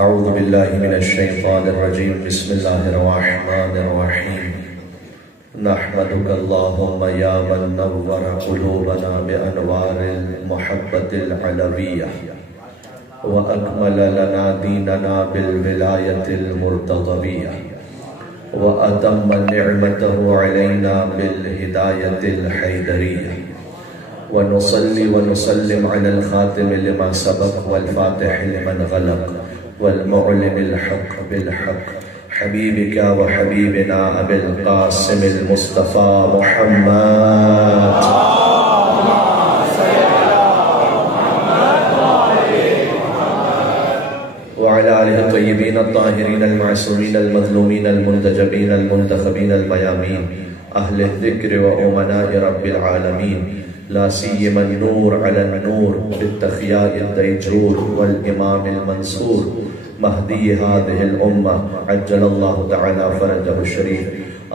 أعوذ بالله من الشيطان الرجيم. بسم الله الرحمن الرحيم. نحمدك اللهم يا من نور قلوبنا بأنوار المحبة العلوية وأكمل لنا ديننا بالولاية المرتضوية وأتم نعمته علينا بالهداية الحيدرية، ونصلي ونسلم على الخاتم لما سبق والفاتح لمن غلق والمعلن الحق بالحق، حبيبك وحبيبنا أبي القاسم المصطفى محمد وعلى آله الطيبين الطاهرين المعصومين المظلومين المنتجبين المنتخبين الميامين، أهل الذكر وأمناء رب العالمين، لا سيما النور على النور بالتخياء الديجور والإمام المنصور مهدي هذه الأمة عجل الله تعالى فرجه الشريف.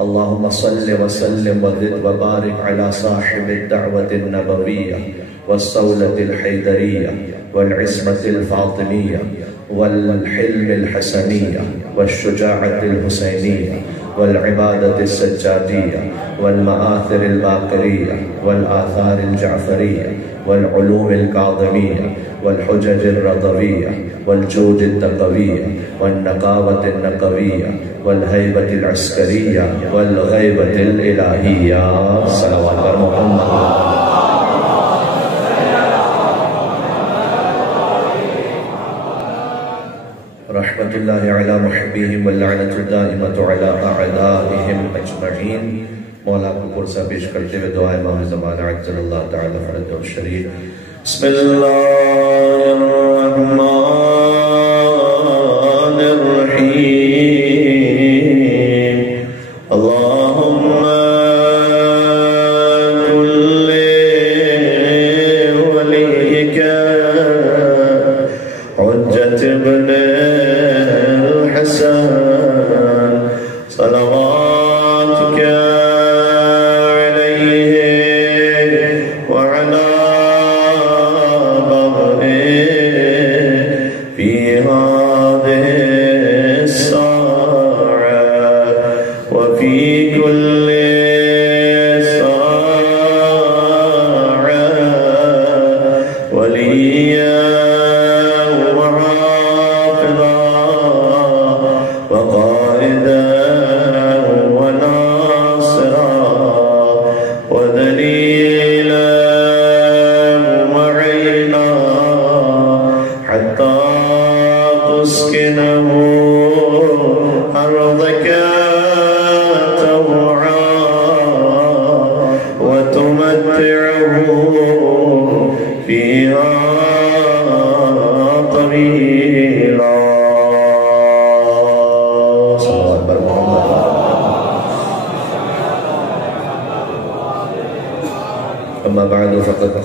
اللهم صل وسلم وزد وبارك على صاحب الدعوة النبوية والصولة الحيدرية والعصمة الفاطمية والحلم الحسنية والشجاعة الحسينية والعبادة السجادية والمآثر الباقرية والآثار الجعفرية والعلوم الكاظمية والحجج الرضوية والجود التقوية والنقاوة النقوية والهيبة العسكرية والغيبة الإلهية. صلوات محمد. رحمة الله على محبيهم واللعنة الدائمة على أعدائهم أجمعين. مولا کو پرسہ پیش کرتے ہوئے دعا امام زمان عجل اللہ تعالی فرجہ الشریف. بسم اللہ الرحمن الرحیم. اللہم کل ولیک حجت ابن الحسن صلواتک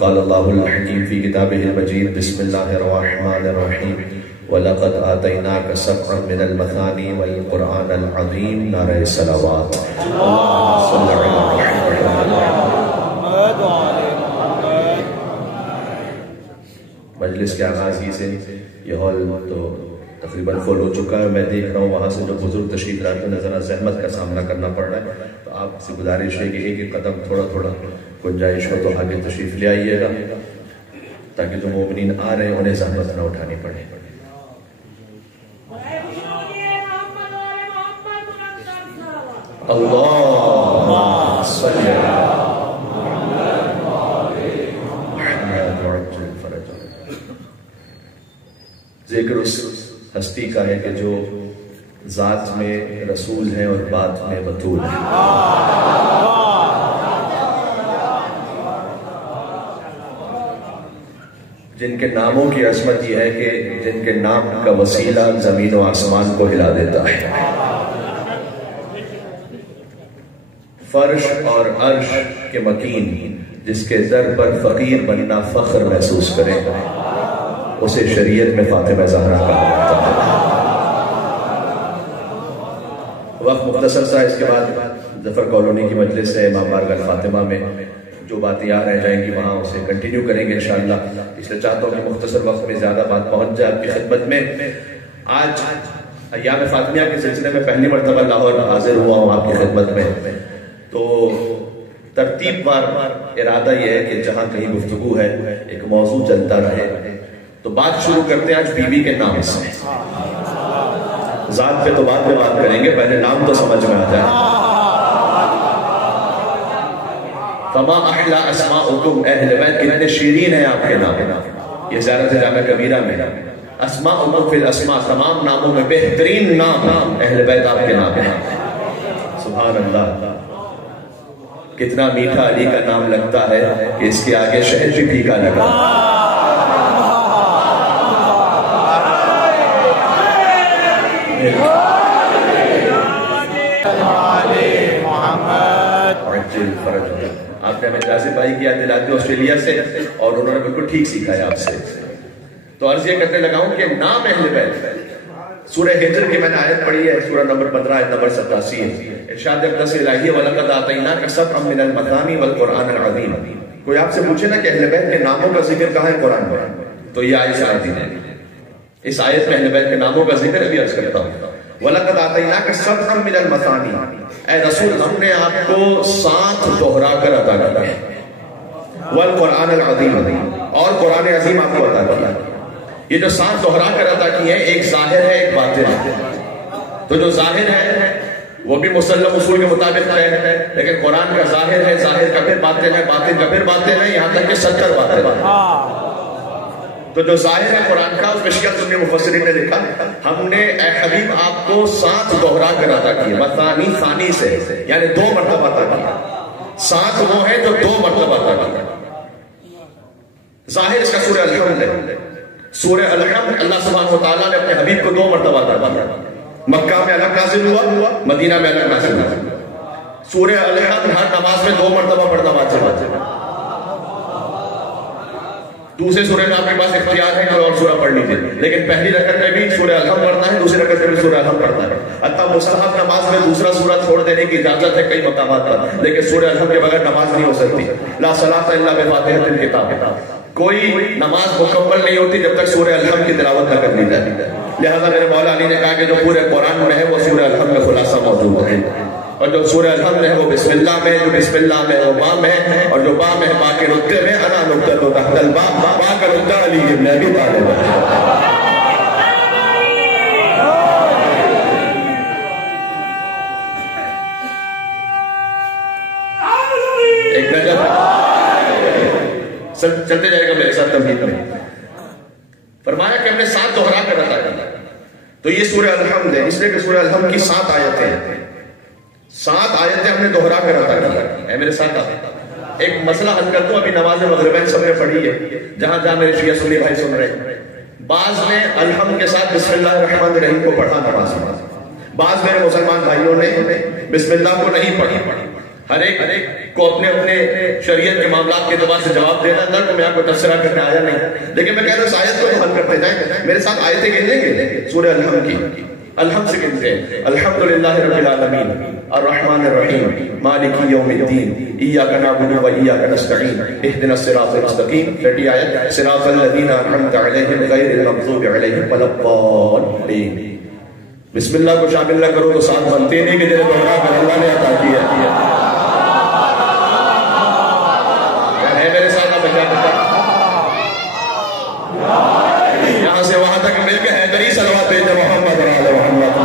قال الله الحكيم في كتابه المجيد. بسم الله الرحمن الرحيم. ولقد آتيناك سبعا من المثاني والقرآن العظيم. نعرہ صلوات. صلی اللہ علیہ وسلم. مجلس کے آغاز ہی سے یہ ہال تو تقریباً فل ہو چکا ہے. میں دیکھ رہا ہوں وہاں سے جو بزرگ تشریف لاتے ہیں ذرا زحمت کا سامنا کرنا پڑ رہا ہے، تو آپ سے گزارش ہے کہ ایک ایک قدم تھوڑا تھوڑا گنجائش ہو تو آگے تشریف لے آئیے گا تاکہ جو مومنین آ رہے ہیں انہیں زحمت نہ اٹھانی پڑے. اللہم صلی علی محمد وعجل فرجہ. ذکر اس ہستی کا ہے کہ جو ذات میں رسول ہیں اور بات میں بطول ہیں. جن کے ناموں کی عظمت یہ ہے کہ جن کے نام کا وسیلہ زمین و آسمان کو ہلا دیتا ہے. فرش اور عرش کے مکین جس کے در پر فقیر بننا فخر محسوس کرے اسے شریعت میں فاطمہ زہرا کہا جاتا ہے. وقت مختصر سا، اس کے بعد ظفر کالونی کی مجلس ہے امام بارگاہ فاطمہ میں، جو باتیں یاد رہ جائیں گی وہاں اسے کنٹینیو کریں گے انشاءاللہ. اس لیے چاہتا ہوں کہ مختصر وقت میں زیادہ بات پہنچ جائے آپ کی خدمت میں. آج ایام فاطمیہ کے سلسلے میں پہلی مرتبہ لاہور حاضر ہوا ہوں آپ کی خدمت میں، تو ترتیب وار ارادہ یہ ہے کہ جہاں کہیں گفتگو ہے ایک موضوع چلتا رہے، تو بات شروع کرتے ہیں آج بیوی کے نام سے۔ ذات پہ تو بعد میں بات کریں گے، پہلے نام تو سمجھ میں آ جائے۔ فما احلا اسماءکم، اہل بیت کتنے شیرین ہیں آپ کے نام۔ یہ زیارت جامع کبیرہ میں اسماءکم فی الاسماء، تمام ناموں میں بہترین نام اہل بیت آپ کے نام ہے۔ سبحان اللہ، کتنا میٹھا علی کا نام لگتا ہے کہ اس کے آگے شہد بھی پھیکا لگا۔ آپ نے ہمیں جاسم بھائی کی یاد دلاتے آسٹریلیا سے، اور انہوں نے بالکل ٹھیک سیکھا ہے آپ سے۔ تو عرض یہ کرنے لگا ہوں کہ نام اہل بیت، سورہ ہجر کی میں نے آیت پڑھی ہے، سورہ نمبر 15 آیت نمبر 87، ارشاد اقدس الہی وَلَقَدْ آتَيْنَاكَ سَبْعًا مِنَ الْمَثَانِي وَالْقُرْآنَ الْعَظِيمِ۔ کوئی آپ سے پوچھے نا کہ اہل بیت کے ناموں کا ذکر کہاں ہے قرآن میں، تو یہ آیت ہے۔ اس آیت میں اہل بیت کے ناموں کا ذکر ابھی عرض کرتا ہوں۔ وَلَقَدْ آتَيْنَاكَ سَبْعًا مِنَ الْمَثَانِي، اے رسول ہم نے آپ کو 7 دوہرا کر عطا کیا، وَالْقُرْآنَ الْعَظِيمِ، اور قرآن عظیم آپ کو عطا کیا۔ یہ جو 7 دوہرا کر عطا کیے ہیں، ایک ظاہر ہے ایک باطن ہے۔ تو جو ظاہر ہے وہ بھی مسلم اصول کے مطابق ہے، لیکن قرآن کا ظاہر ہے، ظاہر کا پھر باطن ہے، باطن کا پھر باطن ہے، یہاں تک کہ 70 باطن ہے۔ تو جو ظاہر ہے قرآن کا، اس میں شیعہ سنی مفسرین نے لکھا ہم نے اے حبیب آپ کو 7 دوہرا کر عطا کیے، مثانی ثانی سے، یعنی 2 مرتبہ عطا کیا۔ 7 وہ ہیں جو 2 مرتبہ عطا کیا۔ ظاہر اس کا سورہ الحمد ہے۔ سورہ الحمد اللہ سبحانہ وتعالیٰ نے اپنے حبیب کو 2 مرتبہ عطا کیا، مکہ میں الگ نازل ہوا، مدینہ میں الگ نازل ہوا۔ سورہ الحمد ہر نماز میں 2 مرتبہ پڑھنا واجب ہے۔ دوسرے سورہ میں آپ کے پاس اختیار ہے کوئی اور سورہ پڑھ لیجیے، لیکن پہلی رکعت میں بھی سورہ الحمد پڑھنا ہے، دوسری رکعت میں بھی سورہ الحمد پڑھنا ہے۔ حتیٰ مستحب نماز میں دوسرا سورہ چھوڑ دینے کی اجازت ہے کئی مقامات پر، لیکن سورہ الحمد کے بغیر نماز نہیں ہو سکتی۔ لا صلاۃ الا بفاتحۃ الکتاب، کوئی نماز مکمل نہیں ہوتی جب تک سورہ الحمد کی تلاوت نہ کر لی جائے۔ لہذا میرے مولا علی نے کہا کہ جو پورے قرآن میں ہے وہ سورہ الحمد میں خلاصہ موجود ہے، اور جو سورہ الحمد ہے وہ بسم اللہ میں، جو بسم اللہ میں وہ با میں، اور جو با میں با کے نقطے میں انا نقطۃ تحت البا، با کا نقطہ علی ابن ابی طالب ہے۔ ایک نجم چلتے جائے گا میرے ساتھ تمہید میں۔ فرمایا کہ ہم نے 7 دوہرا کر عطا کیا، تو یہ سورہ الحمد ہے، اس لیے کہ سورہ الحمد کی 7 آیتیں ہیں، 7 آیتیں ہم نے دوہرا کر عطا کیا۔ اے میرے ساتھ ایک مسئلہ حل کر دوں، ابھی نماز مغربین سب نے پڑھی ہے، جہاں جہاں میرے شیعہ سنی بھائی سن رہے ہیں، بعض نے الحمد کے ساتھ بسم اللہ الرحمن الرحیم کو پڑھا نماز میں، بعض میرے مسلمان بھائیوں نے بسم اللہ کو نہیں پڑھی۔ ہر ایک کو اپنے اپنے شریعت کے معاملات کے اعتبار سے جواب دینا تھا، تو میں آپ کو تبصرہ کرنے آیا نہیں، لیکن میں کہہ رہا ہوں اس آیت کو حل کرتے جائیں۔ میرے ساتھ آیتیں گن لیں گے سورہ الحمد کی، الحمد سے گنتے ہیں۔ الحمدللہ رب العالمین الرحمن الرحیم مالک یوم الدین ایاک نعبد و ایاک نستعین اہدنا الصراط المستقیم۔ چھٹی آیت صراط الذین انعمت علیہم غیر المغضوب علیہم ولا الضالین۔ بسم اللہ کو شامل نہ کرو تو 7 بنتے نہیں کہ جنہیں دوہرا کر اللہ نے عطا کیا۔ یہاں سے وہاں تک مل کے حیدری صلوات بھیجے محمد علیہ محمد۔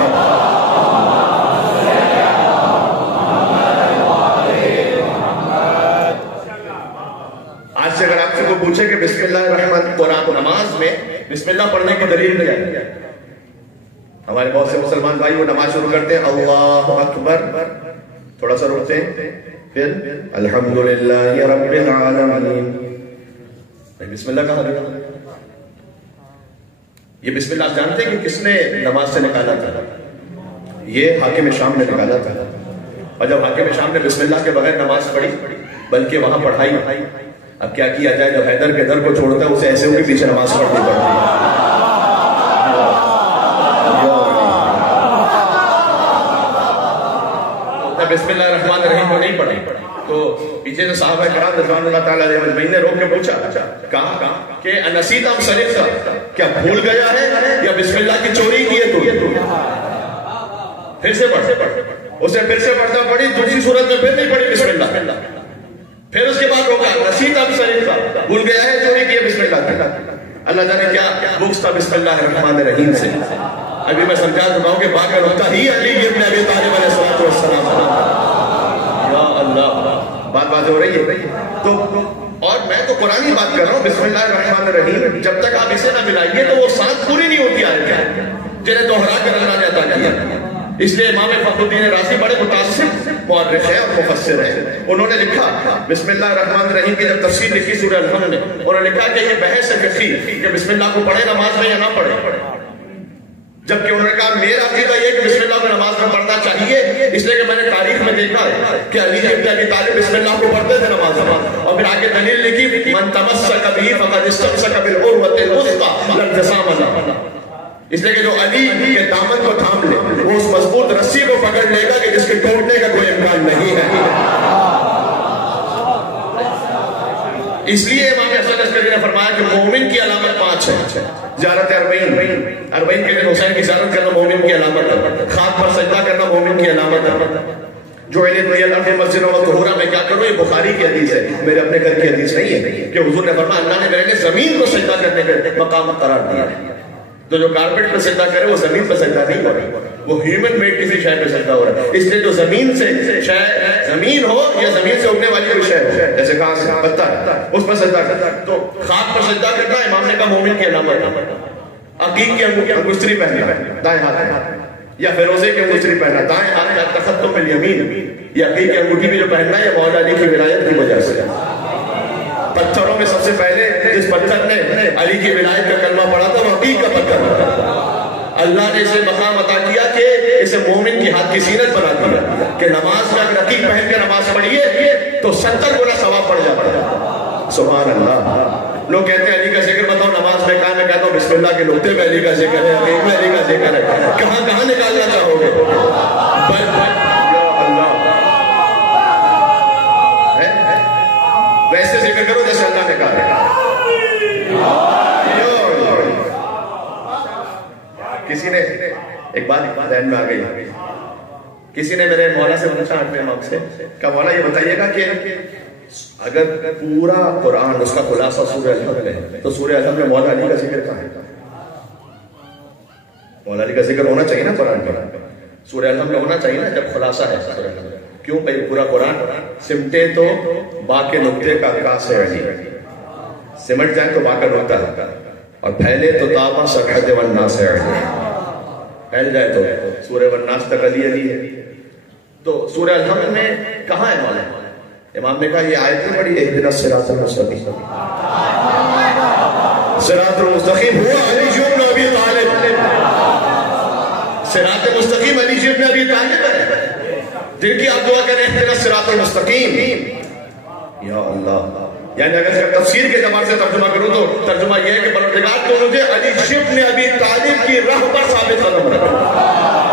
آج سے اگر آپ سے کوئی پوچھے کہ بسم اللہ الرحمن قرآن نماز میں بسم اللہ پڑھنے کی دلیل کیا ہے، ہمارے بہت سے مسلمان بھائی وہ نماز شروع کرتے ہیں اللہ اکبر، تھوڑا سا رکتے ہیں، پھر الحمدللہ رب العالمین۔ بسم اللہ کہاں لگا؟ یہ بسم اللہ آپ جانتے ہیں کہ کس نے نماز سے نکالا تھا؟ یہ حاکم شام نے نکالا تھا، اور جب حاکم شام نے بسم اللہ کے بغیر نماز پڑھی بلکہ وہاں پڑھائی، اب کیا کیا جائے، جو حیدر کے در کو چھوڑتا ہے اسے ایسے ہو کے پیچھے نماز پڑھنی پڑتی ہے۔ بسم اللہ الرحمن الرحیم کو نہیں پڑھی تو پیچھے سے صحابہ کرام رضوان اللہ تعالیٰ علیہ اجمعین نے روک کے پوچھا، کہا کہ انسیت ام سرقت، کیا بھول گیا ہے یا بسم اللہ کی چوری کی ہے تو پھر سے پڑھ اسے پھر سے پڑھتا پڑھی دوسری صورت میں پھر نہیں پڑھی بسم اللہ پھر اس کے بعد روکا رسید اب شریف کا بھول گیا ہے چوری کی ہے بسم اللہ اللہ جانے کیا بکس تھا بسم اللہ الرحمن الرحیم سے ابھی میں سمجھا چکا ہوں کہ باقی نقطہ ہی علی ابن ابی طالب علیہ السلام یا اللہ بات ہو رہی ہے تو اور میں تو قرآنی بات کر رہا ہوں بسم اللہ الرحمن الرحیم جب تک آپ اسے نہ ملائیے تو وہ ساتھ پوری نہیں ہوتی آئے کیا جنہیں دوہرا کر اللہ نے عطا کیا اس لیے امام فخر الدین رازی بڑے متاثر مورخ ہے اور مفسر ہے انہوں نے لکھا بسم اللہ الرحمن الرحیم کی جب تفسیر لکھی سورہ الحمد نے انہوں نے لکھا کہ یہ بحث ہے فقہی کہ بسم اللہ کو پڑھے نماز میں یا نہ پڑھے جبکہ انہوں نے کہا میرا عقیدہ یہ کہ بسم اللہ کو نماز میں پڑھنا چاہیے اس لیے کہ میں نے تاریخ میں دیکھا ہے کہ علی ابن ابی طالب بسم اللہ کو پڑھتے تھے نماز میں اور پھر آگے دلیل لکھی من تمسک به فقد استمسک بالعروۃ الوثقی لا انفصام لها اس لیے کہ جو علی کے دامن کو تھام لے وہ اس مضبوط رسی کو پکڑ لے گا کہ جس کے ٹوٹنے کا کوئی امکان نہیں ہے اس لیے امام حسن عسکری نے فرمایا کہ مومن کی علامت 5 ہے زیارت اربعین کے دن حسین کی زیارت کرنا مومن کی علامت ہے خاک پر سجدہ کرنا مومن کی علامت ہے جو مسجد و طہورا میں کیا کروں یہ بخاری کی حدیث ہے میرے اپنے گھر کی حدیث نہیں ہے کہ حضور نے فرمایا اللہ نے میرے لیے زمین کو سجدہ کرنے کا مقام قرار دیا ہے تو جو کارپیٹ پہ سجدہ کرے وہ زمین پہ سجدہ نہیں ہو رہا وہ ہیومن میڈ کسی شے پہ سجدہ ہو رہا ہے اس لیے جو زمین سے شے زمین ہو یا زمین سے اگنے والی کوئی شے ہو جیسے کہاں سے پتھر اس پر سجدہ کرتا تو خاک پر سجدہ کرنا امام نے کہا مومن کی علامت ہے عقیق کی انگشتری پہننا دائیں ہاتھ یا فیروزے کی انگشتری پہننا دائیں ہاتھ کا تخطم بالیمین یہ عقیق کی انگوٹھی بھی جو پہننا ہے یہ مولا علی کی ولایت کی وجہ سے پتھروں میں سب سے پہلے جس پتھر نے علی کی ولایت کا کلمہ پڑھا تھا وہ عقیق کا پتھر اللہ نے اسے مقام عطا کیا کہ اسے مومن کی ہاتھ کی سینت بنا دیا کہ نماز میں اگر عقیق پہن کے نماز پڑھیے تو 70 گنا ثواب پڑ جاتا ہے سبحان اللہ لوگ کہتے ہیں علی کا ذکر بتاؤ نماز میں کہاں میں کہتا ہوں بسم اللہ کے نقطے میں علی کا ذکر ہے عقیق میں علی کا ذکر ہے کہاں نکالنا چاہو گے ویسے ذکر کرو جیسے اللہ نے کہا کسی نے ایک بات ذہن میں آ گئی کسی نے میرے مولا سے پوچھا 8ویں امام سے کہ مولا یہ بتائیے گا کہ اگر پورا قرآن اس کا خلاصہ سورہ الحمد ہے تو سورہ الحمد میں مولا علی کا ذکر کہاں ہے مولا علی کا ذکر ہونا چاہیے نا قرآن میں سورہ الحمد میں ہونا چاہیے نا جب خلاصہ ہے سورہ الحمد کیوں بھائی پورا قرآن سمٹے تو با کے نقطے کا کا سے علی سمٹ جائے تو با کا نقطہ ہے اور پھیلے تو تابا سکھتے والناس سے علی پھیل جائے تو سورہ والناس تک علی علی ہے تو سورہ الحمد میں کہاں ہے مولا امام نے کہا یہ آیت میں بڑی اہدنا الصراط المستقیم صراط المستقیم ہوا علی بن ابی طالب صراط مستقیم علی بن ابی طالب ہے دل کی آپ دعا کریں اہدنا الصراط المستقیم یا اللہ یعنی اگر تفسیر کے اعتبار سے ترجمہ کروں تو ترجمہ یہ ہے کہ پروردگار تو مجھے علی بن ابی طالب کی راہ پر ثابت قدم رکھے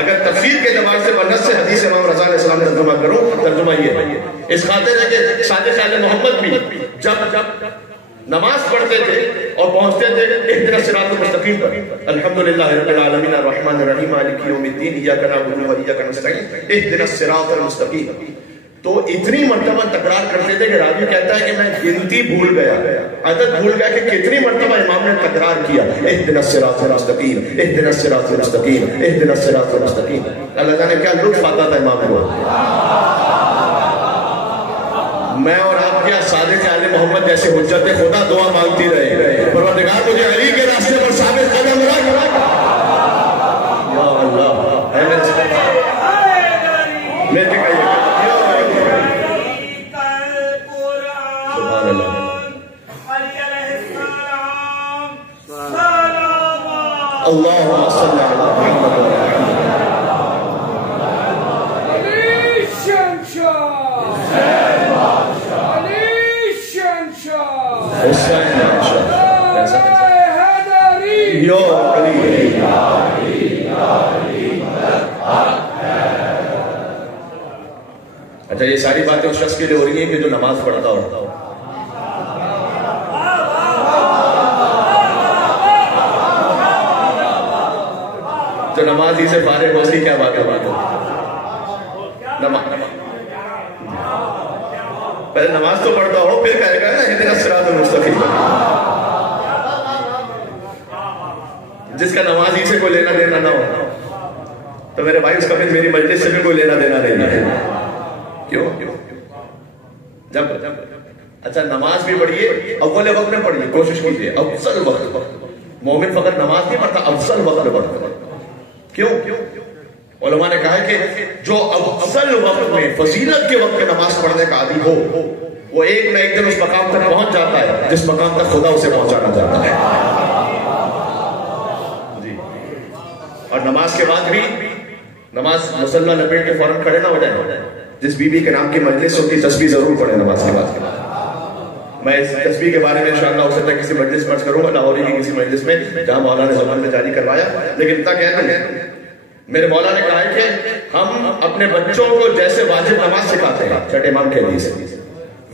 اگر تفسیر کے اعتبار سے بنت سے حدیث امام رضا علیہ السلام ترجمہ کروں ترجمہ یہ ہے اس خاطر ہے کہ صادق آل محمد بھی جب نماز پڑھتے تھے اور پہنچتے تھے اہدنا الصراط المستقیم پر الحمدللہ رب العالمین الرحمن الرحیم مالک یوم الدین ایاک نعبد و ایاک نستعین اہدنا الصراط المستقیم تو اتنی مرتبہ تکرار کرتے تھے کہ راوی کہتا ہے کہ میں گنتی بھول گیا عدد بھول گیا کہ کتنی مرتبہ امام نے تکرار کیا اہدنا الصراط المستقیم اہدنا الصراط المستقیم اہدنا الصراط المستقیم اللہ جانے کیا لطف آتا تھا امام کو میں اور آپ کیا صادق آل محمد جیسے حجت خدا دعا مانگتی رہے پروردگار مجھے علی کے راستے پر ثابت قدم رکھ یا اللہ میں کہیے سبحان اللہ اللہم صلی علی محمد اچھا یہ ساری باتیں اس شخص کے لیے ہو رہی ہیں کہ جو نماز پڑھتا ہو جو نماز ہی سے فارغ ہو، اس کی کیا بات ہے؟ پہلے نماز تو پڑھتا ہو، پھر کہے گا نا اہدنا الصراط المستقیم۔ جس کا نماز ہی سے کوئی لینا دینا نہ ہو تو میرے بھائی اس کا پھر میری مجلس سے بھی کوئی لینا دینا نہیں ہے۔ کیوں؟ جب اچھا نماز بھی پڑھیے، اول وقت میں پڑھیے، کوشش کیجیے افضل وقت۔ مومن فقط نماز نہیں پڑھتا، افضل وقت میں پڑھتا۔ کیوں؟ علماء نے کہا کہ جو افضل وقت میں، فضیلت کے وقت میں نماز پڑھنے کا عادی ہو، وہ ایک نہ ایک دن اس مقام تک پہنچ جاتا ہے جس مقام تک خدا اسے پہنچانا چاہتا ہے۔ جی، اور نماز کے بعد بھی، نماز مسلح لپیٹ کے فوراً کھڑے نہ ہو جائیں۔ جس بی بی کے نام کی مجلس ان کی تسبیح ضرور پڑھیں نماز کے بعد۔ میں اس تسبیح کے بارے میں انشاءاللہ ہو سکتا ہے کسی مجلس میں عرض کروں گا، لاہوری کی کسی مجلس میں جہاں مولا نے زبان میں جاری کروایا، لیکن اتنا کہنا ہے میرے مولا نے کہا ہے کہ ہم اپنے بچوں کو جیسے واجب نماز سکھاتے ہیں چھٹے امام کے حدیث سے،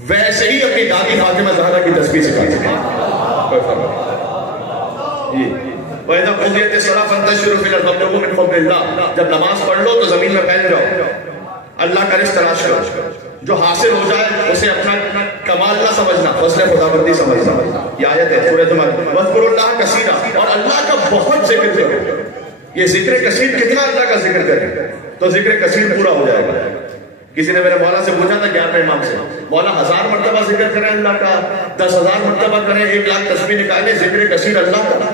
ویسے ہی اپنی دادی فاطمہ زہرا کی تسبیح سکھاتے ہیں۔ کوئی فرق نہیں۔ وَإِذَا قُضِيَتِ الصَّلَاةُ فَانتَشِرُوا فِي الْأَرْضِ وَابْتَغُوا مِن فَضْلِ اللَّهِ۔ جب نماز پڑھ لو تو زمین میں پھیل جاؤ، اللہ کا رزق تلاش کرو، جو حاصل ہو جائے اسے اپنا کمال نہ سمجھنا، فضل خداوندی سمجھنا۔ یہ آیت ہے سورۃ زمر، وَاذْكُرُوا اللَّهَ كَثِيرًا، اور اللہ کا بہت ذکر کرو۔ یہ ذکر کثیر کتنا اللہ کا ذکر کرے تو ذکر کثیر پورا ہو جائے گا۔ کسی نے میرے مولا سے پوچھا تھا 11ویں امام سے، مولا 1000 مرتبہ ذکر کریں اللہ کا، 10,000 مرتبہ کریں، 1,00,000 تسبیح نکالیں، ذکر کثیر اللہ کا؟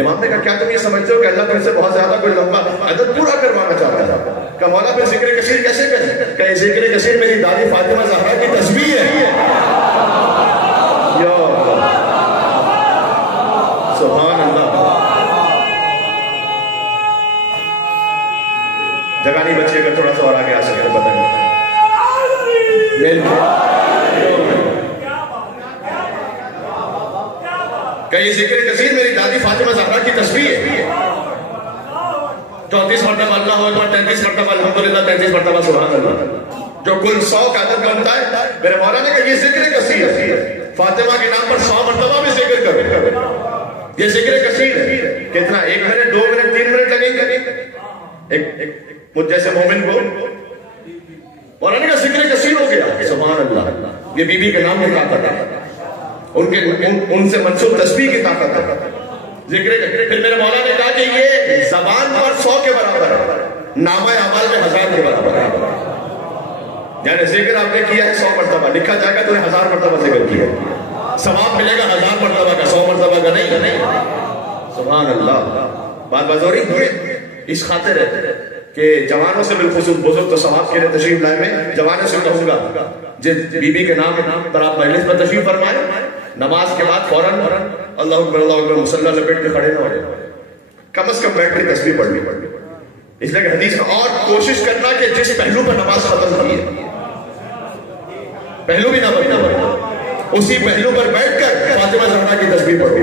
امام نے کہا کیا تم یہ سمجھتے ہو کہ اللہ تم سے بہت زیادہ کوئی لمبا عدد پورا کروانا چاہتا ہے؟ کہ مولا پھر ذکر کثیر کیسے کریں؟ کہ یہ ذکر کثیر میری دادی فاطمہ زہرا کی تسبیح ہے۔ سبحان اللہ۔ جگہ نہیں بچی، اگر تھوڑا سا اور آگے آ سکے تو بتائیں۔ کہ یہ ذکر کثیر میری دادی فاطمہ زہرا کی تسبیح ہے۔ 34 مرتبہ اللہ اکبر، 33 مرتبہ الحمدللہ، 33 مرتبہ سبحان اللہ، جو کل 100 کا عدد بنتا ہے۔ میرے مولا نے کہا یہ ذکر کثیر ہے، فاطمہ کے نام پر 100 مرتبہ بھی ذکر کرو، یہ ذکر کثیر ہے۔ کتنا؟ 1 منٹ، 2 منٹ، 3 منٹ لگیں گے؟ مجھ جیسے مومن کو مولا نے کہا ذکر کثیر ہو گیا، سبحان اللہ۔ یہ بی بی کے نام کی طاقت ہے، ان سے منسوب تسبیح کی طاقت ہے، ذکر۔ پھر میرے مولا نے کہا کہ یہ زبان پر 100 کے برابر ہے، نامہ اعمال میں 1000 کے برابر ہے۔ یعنی ذکر آپ نے کیا ہے 100 مرتبہ، لکھا جائے گا تو نے 1000 مرتبہ ذکر کیا، ثواب ملے گا 1000 مرتبہ کا، 100 مرتبہ کا نہیں۔ سبحان اللہ۔ بات بازوری ہوئے اس خاطر ہے کہ جوانوں سے بالخصوص، بزرگ تو ثواب کے لیے تشریف لائے، میں جوانوں سے کہوں گا جس بی بی کے نام پر آپ مجلس میں تشریف فرمائیں، نماز کے بعد فوراً اللہ اکبر اللہ اکبر مسلح لپیٹ کے کھڑے نہ ہو جائے، کم از کم بیٹھ کے تسبیح پڑھنی۔ اس لیے کہ حدیث میں اور کوشش کرنا کہ جس پہلو پر نماز ختم کی ہے، پہلو بھی نہ بدلنا، اسی پہلو پر بیٹھ کر فاطمہ زہرا کی تسبیح پڑھنی۔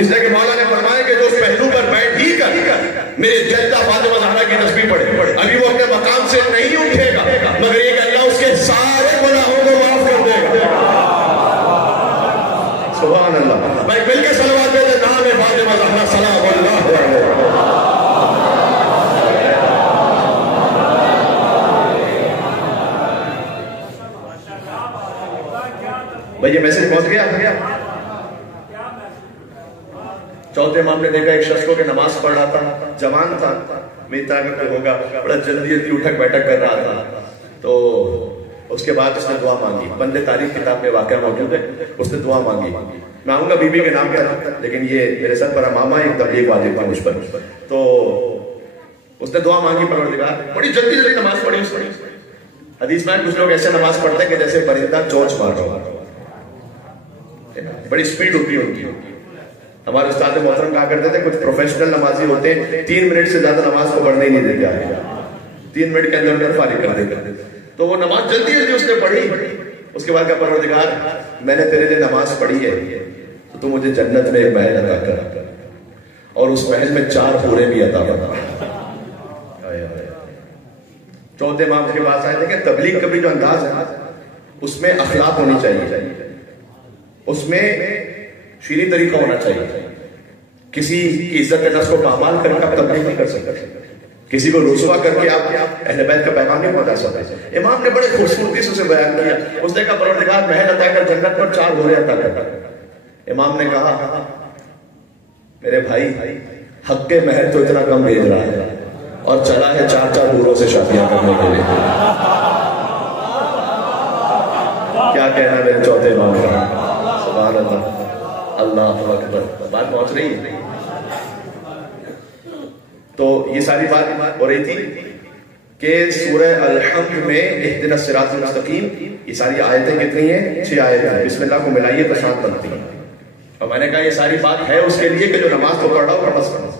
اس لیے کہ مولا نے فرمایا کہ جو اس پہلو پر بیٹھ ہی کر میرے جدہ فاطمہ زہرا کی تسبیح پڑھے، ابھی وہ اپنے مقام سے نہیں اٹھے گا مگر یہ کہ اللہ اس کے سارے گناہوں کو معاف کر دے گا۔ سبحان اللہ۔ بھائی مل کے صلوات دیتے، نام فاطمہ زہرا سلام اللہ علیہ۔ بھائی یہ میسج پہنچ گیا؟ چوتھے امام نے دیکھا ایک شخص کو کہ نماز پڑھ رہا تھا، جوان تھا، میری طاقت میں ہوگا، بڑا جلدی جلدی اٹھک بیٹھک کر رہا تھا، تو اس کے بعد اس نے دعا مانگی۔ بند تاریخ کتاب میں واقعہ موجود ہے، اس نے دعا مانگی۔ میں آؤں گا بی بی کے نام پر، لیکن یہ میرے سر پر ماما ایک تبلیغ واجب تھا مجھ پر، تو اس نے دعا مانگی پروردگار، بڑی جلدی جلدی نماز پڑھی اس نے۔ حدیث میں کچھ لوگ ایسے نماز پڑھتے ہیں کہ جیسے پرندہ چونچ مار رہا ہو، بڑی سپیڈ ہوتی ہے ان کی۔ ہمارے استاد محترم کہا کرتے تھے کچھ پروفیشنل نمازی ہوتے ہیں 3 منٹ سے زیادہ نماز کو پڑھنے ہی نہیں دیتے آگے، 3 منٹ کے اندر فارغ کر دیتے۔ تو وہ نماز جلدی جلدی اس نے پڑھی، اس کے بعد کہا پروردگار میں نے تیرے لیے نماز پڑھی ہے تو تو مجھے جنت میں ایک محل عطا کر، اور اس محل میں 4 حوریں بھی عطا کر۔ چوتھے امام کے پاس آئے دیکھیں تبلیغ کا بھی جو انداز ہے اس میں اخلاق ہونی چاہیے، اس میں شیریں طریقہ ہونا چاہیے کسی کی عزت نفس کو پامال کر کے آپ تبلیغ نہیں کر سکتے، کسی کو رسوا کر کے آپ اہل بیت کا پیغام نہیں پہنچا سکتے۔ امام نے بڑے خوبصورتی سے اسے بیان کیا، اس نے کہا پروردگار محل عطا کر جنت پر 4 گھوڑے عطا کر۔ امام نے کہا میرے بھائی حق کے محل تو اتنا کم بھیج رہا ہے اور چلا ہے 4 حوروں سے شادیاں کرنے کے لیے، کیا کہنا میرے چوتھے امام کا؟ سبحان اللہ، اللہ اکبر، بات پہنچ رہی ہے۔ تو یہ ساری بات ہو رہی تھی کہ سورہ الحمد میں اہدنا الصراط المستقیم، یہ ساری آیتیں کتنی ہیں؟ 6 آیتیں، بسم اللہ کو ملائیے تو 7 بنتی ہیں۔ اور میں نے کہا یہ ساری بات ہے اس کے لیے کہ جو نماز کو پڑھ رہا ہو نماز پڑھنا،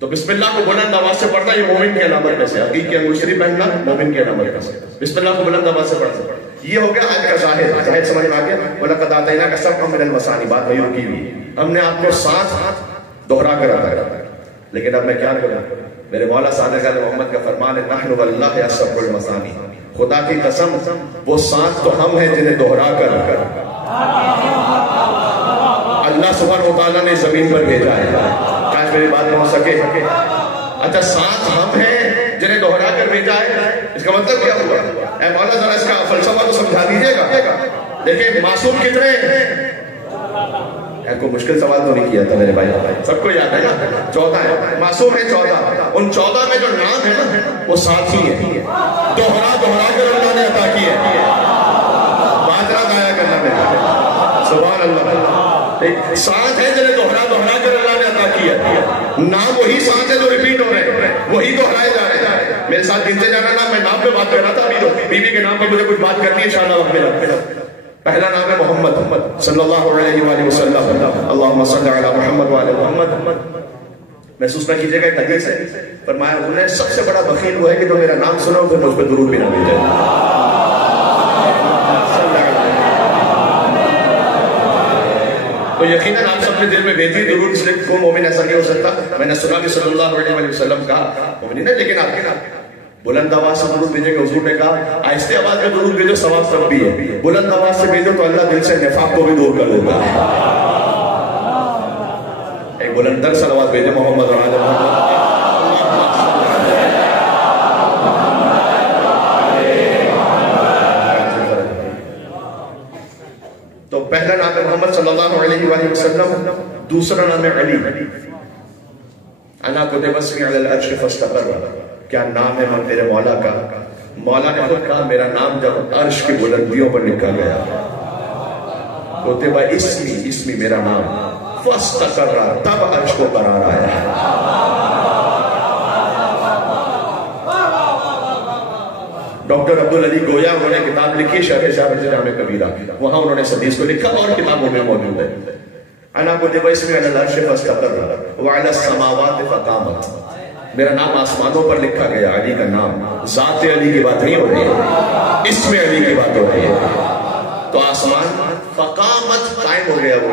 تو بسم اللہ کو بلند آواز سے پڑھنا یہ مومن کی علامت میں سے، عقیق کی انگشتری پہننا مومن کی علامت میں سے، بسم اللہ کو بلند آواز سے پڑھنا۔ یہ ہو گیا آج کا ظاہر سمجھ میں آ گیا۔ وَلَقَدْ آتَيْنَاكَ سَبْعًا مِنَ الْمَثَانِي، بات وہی رکی ہوئی، ہم نے آپ کو 7 دوہرا کر عطا کیا۔ لیکن اب میں کیا کروں؟ میرے مولا صادق محمد کا فرمان ہے نحن واللہ السبع المثانی، خدا کی قسم وہ 7 تو ہم ہیں جنہیں دوہرا کر اللہ سبحانہ وتعالیٰ نے زمین پر بھیجا ہے۔ کاش میری بات پہنچ سکے۔ اچھا 7 ہم ہیں جنہیں دوہرا کر بھیجا ہے، اس کا مطلب کیا ہوا؟ اے مولا ذرا اس کا فلسفہ تو سمجھا دیجیے گا۔ دیکھیں معصوم کتنے ہیں؟ کوئی مشکل سوال تو نہیں کیا تھا میرے بھائی، سب کو یاد ہے نا 14 ہے، معصوم ہے 14، ان 14 میں جو نام ہے نا وہ 7 ہی ہے، دوہرا کر اللہ نے عطا کی ہے۔ بات رات آیا کرنا میرے، سبحان اللہ، 7 ہے جنہیں دوہرا کر اللہ نے عطا کی ہے، نام وہی 7 ہے جو ریپیٹ ہو رہے ہیں، وہی دوہرائے جا رہے ہیں۔ میرے ساتھ گنتے جانا نا، میں نام پہ بات کر رہا تھا ابھی، تو بیوی کے نام پر مجھے کچھ بات کرنی ہے انشاءاللہ وقت ملا۔ پہلا نام ہے محمد صلی اللہ علیہ وآلہ وسلم، اللہم صلی علی محمد وآلہ محمد۔ محسوس نہ کیجئے گا ایک حدیث ہے، فرمایا انہوں نے سب سے بڑا بخیل وہ ہے کہ جو میرا نام سنو پھر اس پہ درود بھی نہ بھیجے۔ تو یقیناً آپ سب نے دل میں بھیجی درود، اس لیے کوئی مومن ایسا نہیں ہو سکتا۔ میں نے سنا کہ صلی اللہ علیہ وآلہ وسلم کہا مومنین ہے، لیکن آپ کے نام بلند آواز سے درود بھیجے گا، حضور نے کہا آہستہ آواز میں درود بھیجو ثواب سب بھی ہے، بلند آواز سے بھیجو تو اللہ دل سے نفاق کو بھی دور کر دیتا ہے۔ ایک بلند تر صلوات بھیجے محمد و آل محمد۔ تو پہلا نام ہے محمد صلی اللہ علیہ وآلہ وسلم، دوسرا نام ہے علی، انا کتب اسمی علی العرش فاستقر، کیا نام ہے میرے مولا کا؟ مولا نے خود کہا میرا نام جب عرش کی بلندیوں پر لکھا گیا، کتب اسمی میرا نام، فاستقر تب عرش کو قرار آیا۔ ڈاکٹر عبدالعلی گویا انہوں نے کتاب لکھی شرح جامع جامع کبیرہ، وہاں انہوں نے اس حدیث کو لکھا اور کتابوں میں موجود ہے۔ انا کتب اسمی علی العرش فاستقر وعلی السماوات فقامت، میرا نام آسمانوں پر لکھا گیا، علی کا نام، ذات علی کی بات نہیں ہو رہی ہے، اسم علی کی بات ہو رہی ہے۔ تو آسمان فقامت قائم ہو گیا، وہ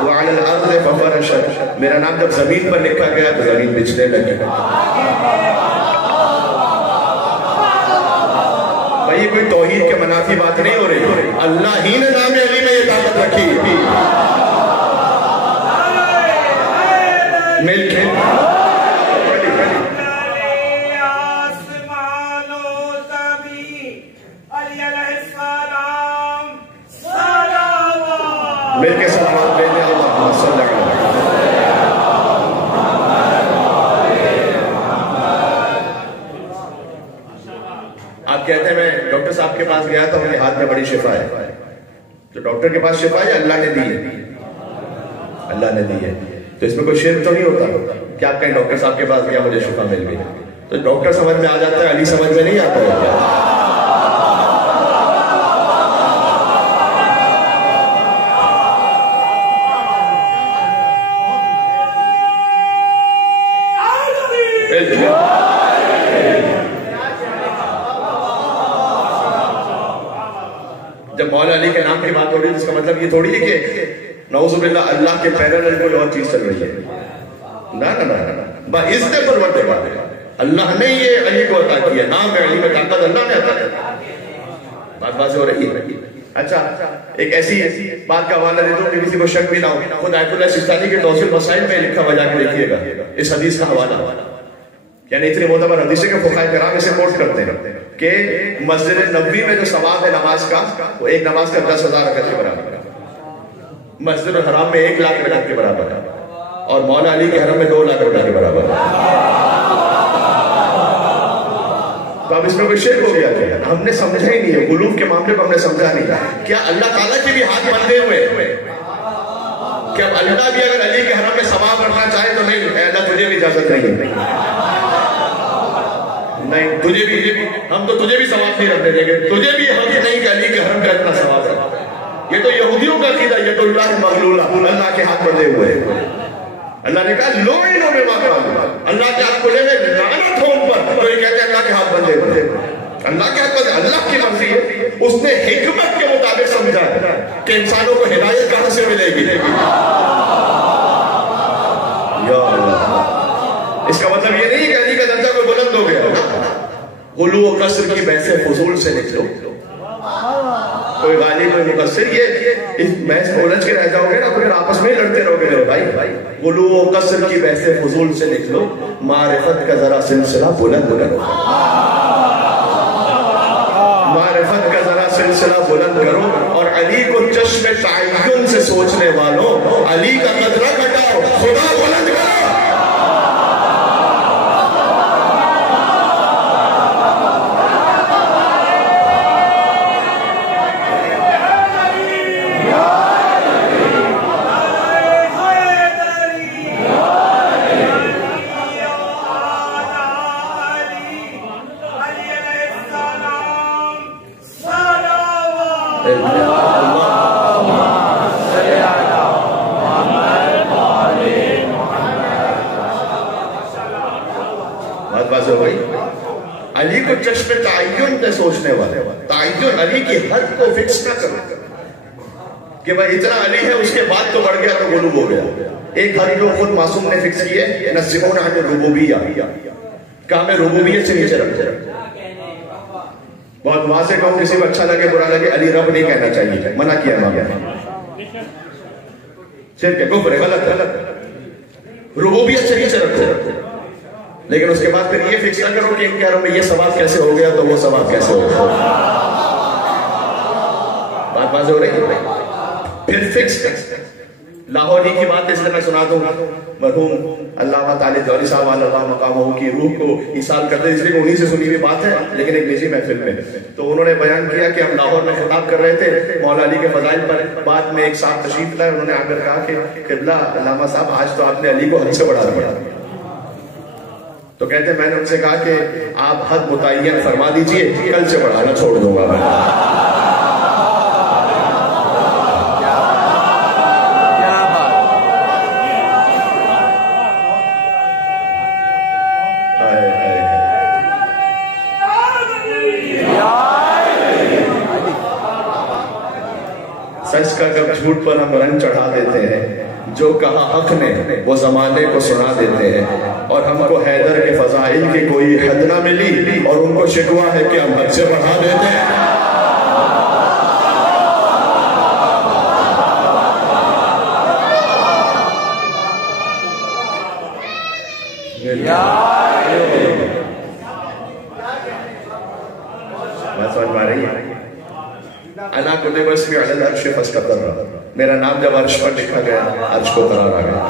وعلی الارض ففرشت، میرا نام جب زمین پر لکھا گیا تو زمین بچھنے لگی۔ بھائی یہ کوئی توحید کے منافی بات نہیں ہو رہی، اللہ ہی نے نام علی میں یہ طاقت رکھی مل کے۔ مل کے سلامات بھیجیں اللہم صلی علی آپ کہتے ہیں میں ڈاکٹر صاحب کے پاس گیا تھا، ان کے ہاتھ میں بڑی شفا ہے، تو ڈاکٹر کے پاس شفا ہے اللہ نے دی ہے، اللہ نے دی ہے، تو اس میں کوئی شرک تو نہیں ہوتا کہ آپ کہیں ڈاکٹر صاحب کے پاس گیا مجھے شفا مل گئی، تو ڈاکٹر سمجھ میں آ جاتا ہے، علی سمجھ میں نہیں آتا ہے۔ جب مولا علی کے نام کی بات ہو رہی ہے اس کا مطلب یہ تھوڑی ہے کہ نعوذ باللہ اللہ کے پیرالل کوئی اور چیز چل رہی ہے، نہ نہ نہ، باعزت پروردگار اللہ نے یہ علی کو عطا کیا، نام علی میں طاقت اللہ نے عطا کیا، بات واضح ہو رہی ہے۔ اچھا ایک ایسی بات کا حوالہ دیتا ہوں کہ کسی کو شک بھی نہ ہو، خود آیت اللہ سستانی کے توسیع المسائل میں لکھا ہوا، جا کے دیکھیے گا اس حدیث کا حوالہ، یعنی اتنی معتبر حدیث ہے کہ فقہاء کرام اسے کوٹ کرتے ہیں کہ مسجد نبوی میں جو ثواب ہے نماز کا، وہ ایک نماز کا 10,000 رکعت کے برابر ہے، مسجد الحرام میں 1,00,000 رکعت کے برابر ہے، اور مولا علی کے حرم میں 2,00,000 رکعت کے برابر ہے۔ تو اب اس میں کوئی شرک ہو گیا کیا؟ ہم نے سمجھا ہی نہیں ہے، قلوب کے معاملے کو ہم نے سمجھا نہیں۔ کیا اللہ تعالیٰ کے بھی ہاتھ بندھے ہوئے؟ کیا اللہ بھی اگر علی کے حرم میں ثواب رکھنا چاہے تو نہیں، اے اللہ تجھے بھی اجازت نہیں، نہیں تجھے بھی، ہم تو تجھے بھی ثواب نہیں رکھنے دیں گے، تجھے بھی حق نہیں کہ علی کے حرم کا اتنا ثواب رکھنا۔ یہ تو یہودیوں کا عقیدہ، یہ تو اللہ مغلولہ، اللہ کے ہاتھ بندھے ہوئے۔ اللہ نے کہا لوئنوا بما قالوا، اللہ کے ہاتھ کھلے ہوئے، لعنت ہو ان پر، تو یہ کہتے ہیں اللہ کے ہاتھ بندھے ہوئے۔ اللہ کے ہاتھ بندھے، اللہ کی مرضی ہے، اس نے حکمت کے مطابق سمجھا ہے کہ انسانوں کو ہدایت کہاں سے ملے گی۔ یا اللہ، اس کا مطلب یہ نہیں کہ علی کا درجہ کوئی بلند ہو گیا۔ غلو و قصر کی بحث فضول سے نکلو، کوئی غالب کوئی مقصر، یہ اس بحث میں الجھ کے رہ جاؤ گے نا، پھر آپس میں لڑتے رہو گے میرے بھائی۔ غلو و قصر کی بحث فضول سے نکلو، معرفت کا ذرا سلسلہ بلند کرو، معرفت کا ذرا سلسلہ بلند کرو، اور علی کو چشم تعین سے سوچنے والوں، علی کا قدرہ گھٹاؤ، خدا بلند کرو۔ علی کو چشم تعین سے سوچنے والے، تعین علی کی حد کو فکس نہ کرو کہ بھائی اتنا علی ہے اس کے بعد تو بڑھ گیا تو غلو ہو گیا۔ ایک حد جو خود معصوم نے فکس کی ہے، نسبون عن الربوبیہ، کہ ہمیں ربوبیت سے نیچے رکھتے ہیں۔ بہت واضح کہوں، کسی کو اچھا لگے برا لگے، علی رب نہیں کہنا چاہیے، منع کیا امام نے، شرک ہے، کفر ہے، غلط ہے، ربوبیت سے نیچے رکھو، لیکن اس کے بعد پھر یہ فکس نہ کرو کہ ان کے حرم میں یہ ثواب کیسے ہو گیا تو وہ ثواب کیسے ہو گیا۔ بات واضح ہو رہی ہے؟ پھر فکس لاہوری کی بات اس لیے میں سنا دوں، مرحوم علامہ طالب جوہری صاحب اللہ مقامہ کی روح کو ایصال کرتے، اس لیے انہی سے سنی ہوئی بات ہے، لیکن ایک نجی محفل میں تو انہوں نے بیان کیا کہ ہم لاہور میں خطاب کر رہے تھے مولا علی کے فضائل پر، بعد میں ایک صاحب تشریف لائے، انہوں نے آ کر کہا کہ قبلہ علامہ صاحب آج تو آپ نے علی کو حد سے بڑھا دیا۔ تو کہتے ہیں میں نے ان سے کہا کہ آپ حد متعین فرما دیجئے، کل سے بڑھانا چھوڑ دوں گا میں۔ سچ کا جب جھوٹ پر ہم رنگ چڑھا دیتے ہیں، جو کہا حق نے وہ زمانے کو سنا دیتے ہیں، اور ہم کو حیدر کے فضائل کی کوئی حد نہ ملی اور ان کو شکوہ ہے کہ ہم حد سے بڑھا دیتے ہیں۔ بات سمجھ میں آ رہی ہے؟ انا کتب اسمی علی العرش فاستقر، میرا نام جب عرش پر لکھا گیا عرش کو قرار آ گیا۔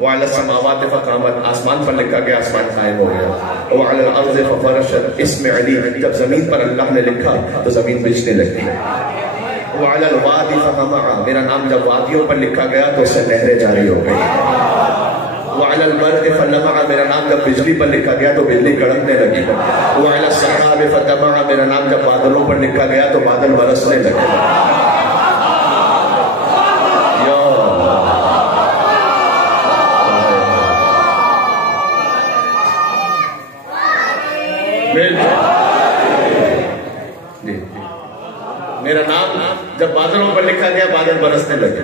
وعلی السماوات فقامت، آسمان پر لکھا گیا آسمان قائم ہو گیا۔ وعلی الارض ففرشت، اسم علی جب زمین پر اللہ نے لکھا تو زمین بجنے لگی۔ وعلی الوادی فقمع، میرا نام جب وادیوں پر لکھا گیا تو اس سے نہریں جاری ہو گئی۔ وعلی البرق فلمع، میرا نام جب بجلی پر لکھا گیا تو بجلی کڑکنے لگی۔ وعلی السحاب فتبع، میرا نام جب بادلوں پر لکھا گیا تو بادل برسنے لگے۔ میرا نام جب بادلوں پر لکھا گیا بادل برسنے لگے۔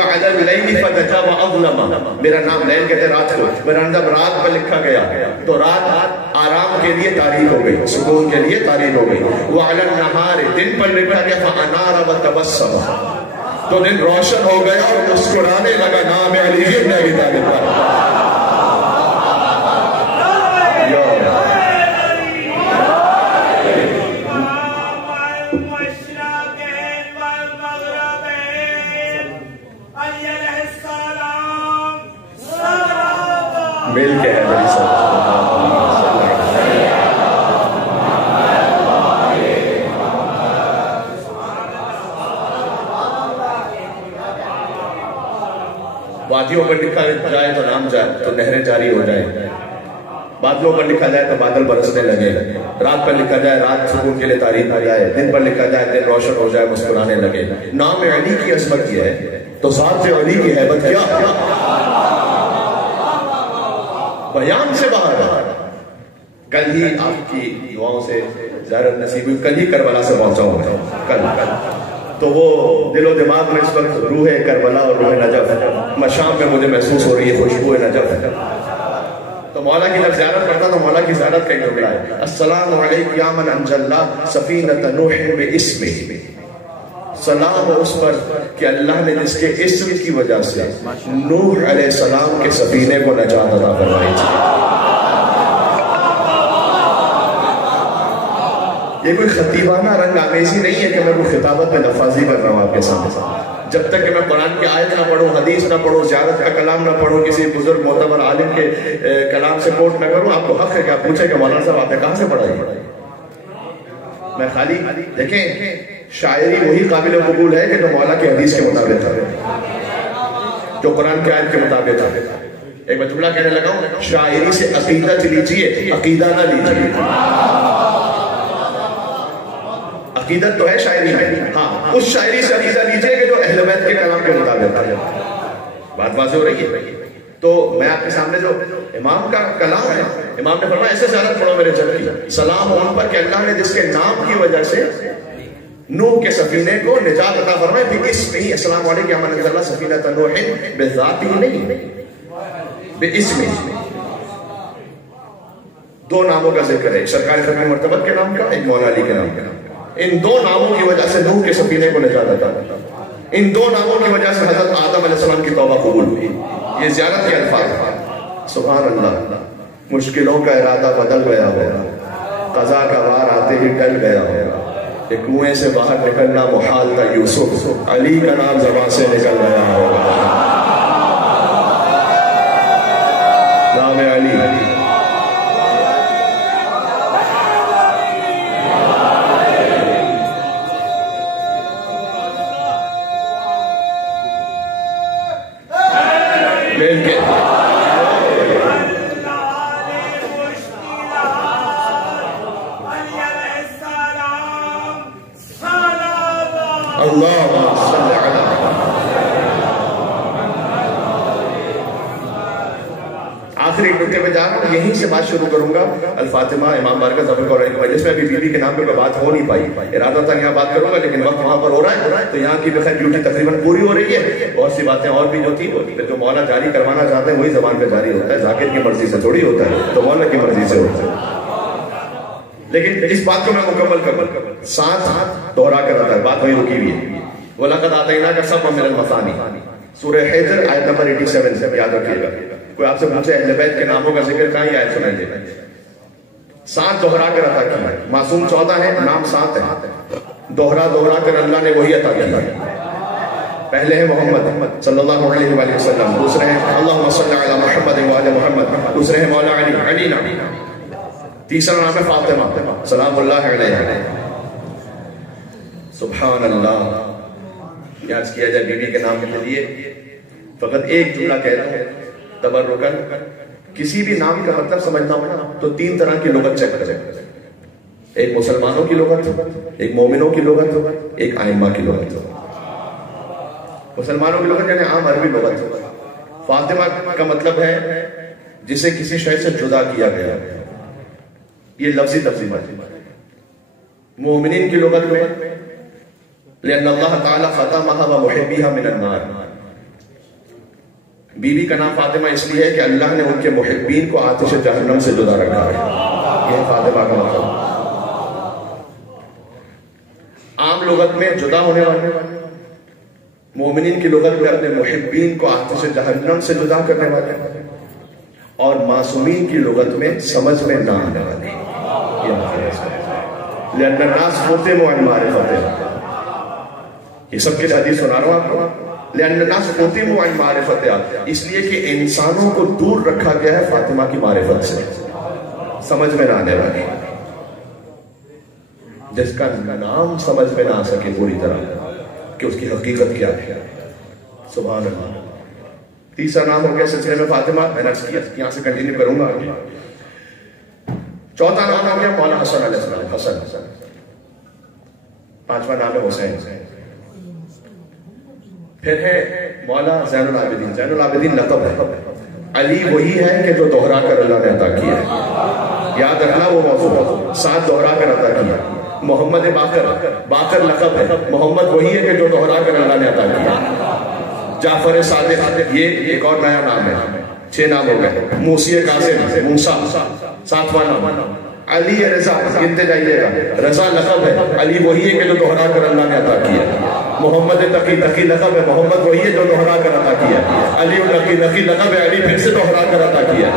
وعلى الليل فدجا واظلم، میرا نام لیل کہتے ہیں رات کو، میرا نام رات پر لکھا گیا تو رات آرام کے لیے تاریک ہو گئی، سکون کے لیے تاریک ہو گئی. وعلى النهار، دن پر لکھا گیا فانار وتبسم، تو دن روشن ہو گیا اور مسکرانے لگا نام علی ابن ابی طالب پر. مل کے ہے بڑی سب وادیوں پر لکھا جائے تو نام جائے تو نہریں جاری ہو جائیں، بادلوں پر لکھا جائے تو بادل برسنے لگے، رات پر لکھا جائے رات سکون کے لیے تاریک ہو جائے، دن پر لکھا جائے دن روشن ہو جائے مسکرانے لگے. نام علی کی عظمت یہ ہے تو ذات علی کی ہیبت کیا بیان سے باہر. کل ہی آپ کی دعاؤں سے زیارت نصیب ہوئی، کل ہی کربلا سے پہنچا ہوں میں، کل تو وہ دل و دماغ میں اس وقت روح کربلا اور روح نجف، مشام میں مجھے محسوس ہو رہی ہے خوشبو نجف. تو مولا کی جب زیارت کرتا تو مولا کی زیارت کا ہی ٹکڑا ہے. السلام علیکم یا من انجل سفینۃ نوح باسمہ، سلام ہو اس پر کہ اللہ نے جس کے اسم کی وجہ سے نوح علیہ السلام کے سفینے کو نجات عطا فرمائی تھی. یہ کوئی خطیبانہ رنگ آمیزی نہیں ہے کہ میں کوئی خطابت میں لفاظی کر رہا ہوں آپ کے سامنے. جب تک کہ میں قرآن کی آیت نہ پڑھوں، حدیث نہ پڑھوں، زیارت کا کلام نہ پڑھوں، کسی بزرگ معتبر عالم کے کلام سے کوٹ نہ کروں، آپ کو حق ہے کہ آپ پوچھیں کہ مولانا صاحب آپ نے کہاں سے پڑھائی. میں خالی دیکھیں شاعری وہی قابل قبول ہے کہ جو مولا کی حدیث کے مطابق ہے، جو قرآن کی آیت کے مطابق ہے. ایک میں جملہ کہنے لگا ہوں، شاعری سے عقیدت لیجئے، عقیدہ نہ لیجئے. عقیدت تو ہے شاعری میں، ہاں اس شاعری سے عقیدہ لیجئے کہ جو اہل بیت کے کلام کے مطابق ہے. بات واضح ہو رہی ہے. تو میں آپ کے سامنے جو امام کا کلام ہے، امام نے فرمایا ایسے زیارت پڑھو میرے جب کی، سلام ان پر کہ اللہ نے جس کے نام کی وجہ سے نوح کے سفینے کو نجات عطا فرمائے. پھر اس میں ہی السلام علیکم یا من انزل اللہ سفینۃ نوح بذات ہی نہیں، باسم. دو ناموں کا ذکر ہے، سرکار ختم مرتبت کے نام کا، ایک مولا علی کے نام کا. ان دو ناموں کی وجہ سے نوح کے سفینے کو نجات عطا، ان دو ناموں کی وجہ سے حضرت آدم علیہ السلام کی توبہ قبول ہوئی. یہ زیارت کے الفاظ. سبحان اللہ. مشکلوں کا ارادہ بدل گیا ہوگا، قضا کا وار آتے ہی ٹل گیا ہوگا. ایک کنویں سے باہر نکلنا محال تھا یوسف، علی کا نام زبان سے نکل گیا ہوگا. نام علی. آخری نکتے میں جا رہا ہوں، یہیں سے بات شروع کروں گا. الفاطمہ امام بارگاہ ظفر قرآن کی مجلس میں ابھی بی بی کے نام پہ بات ہو نہیں پائی. ارادہ تھا یہاں بات کروں گا لیکن وقت وہاں پر ہو رہا ہے، تو یہاں کی بخیر ڈیوٹی تقریباً پوری ہو رہی ہے. بہت سی باتیں اور بھی جو تھی جو مولا جاری کروانا چاہتے ہیں وہی زبان پہ جاری ہوتا ہے، ذاکر کی مرضی سے تھوڑی ہوتا ہے، تو مولا کی مرضی سے ہوتا ہے. لیکن اس بات کو میں مکمل کروں، ساتھ دوہرا کر رہا ہے، بات وہی رکی ہوئی ہے. وَلَقَدْ آتَيْنَاكَ سَبْعًا مِنَ الْمَثَانِي، سورہ حجر آیت نمبر 87 سے یاد رکھیے گا. کوئی آپ سے پوچھے اہل بیت کے ناموں کا ذکر کہاں، یہ آیت سنائیں گے. 7 دوہرا کر عطا کیا. معصوم 14 ہے، نام 7 ہے. دوہرا کر اللہ نے وہی عطا کیا. پہلے ہے محمد صلی اللہ علیہ وآلہ وسلم، دوسرے ہیں اللہم صلی علی محمد وآل محمد، دوسرے ہیں مولا علی نام، تیسرا نام ہے فاطمہ سلام اللہ علیہ. سبحان اللہ. یاد کیا جائے بیوی کے نام کے لیے فقط ایک جملہ کہتا ہوں تبرکن. کسی بھی نام کا مطلب سمجھنا ہو نا تو 3 طرح کی لغت چیک کریں. ایک مسلمانوں کی لغت، ایک مومنوں کی لغت، ایک ائمہ کی لغت. مسلمانوں کی لغت یعنی عام عربی لغت. فاطمہ کا مطلب ہے جسے کسی شے سے جدا کیا گیا، یہ لفظی ترجمہ ہے. مومنین کی لغت میں لأن اللہ تعالی ختمها ومحبیها من النار، بی بی کا نام فاطمہ اس لیے ہے کہ اللہ نے ان کے محبین کو آتش جہنم سے جدا رکھا ہے. یہ فاطمہ کا مطلب. عام لغت میں جدا ہونے والے، مومنین کی لغت میں اپنے محبین کو آتش جہنم سے جدا کرنے والے، اور معصومین کی لغت میں سمجھ میں نہ آنے والے. یہ لأن الناس فتنوا عن معرفتها. یہ سب کے حدیث سنا رہا ہوں آپ کو. لأن الناس فتنوا عن معرفتها، اس لیے کہ انسانوں کو دور رکھا گیا ہے فاطمہ کی معرفت سے، سمجھ میں نہ آنے والی. جس کا نام سمجھ میں نہ آ سکے پوری طرح کہ اس کی حقیقت کیا ہے. سبحان اللہ. تیسرا نام ہو گیا سلسلے میں فاطمہ، میں نے یہاں سے کنٹینیو کروں گا. چوتھا نام ہو گیا مولا حسن علیہ السلام. حسن. پانچواں نام ہے حسین. پھر ہے مولا زین العابدین. زین العابدین لقب ہے. علی وہی ہے کہ جو دوہرا کر اللہ نے عطا کیا ہے. یاد رکھنا وہ موضوع، 7 دوہرا کر عطا کیا. محمد باقر لقب ہے. محمد وہی ہے کہ جو دوہرا کر اللہ نے عطا کیا. جعفر صادق یہ ایک اور نیا نام ہے. 6 نام ہو گئے. موسی قاسم، موسیٰ 7واں نام. علی رضا گنتے جائیے گا. رضا لقب ہے. علی وہی ہے کہ جو دوہرا کر اللہ نے عطا کیا. محمد تقی لقب ہے. محمد وہی ہے جو دوہرا کر عطا کیا. علی النقی لقب ہے. علی پھر سے دوہرا کر عطا کیا.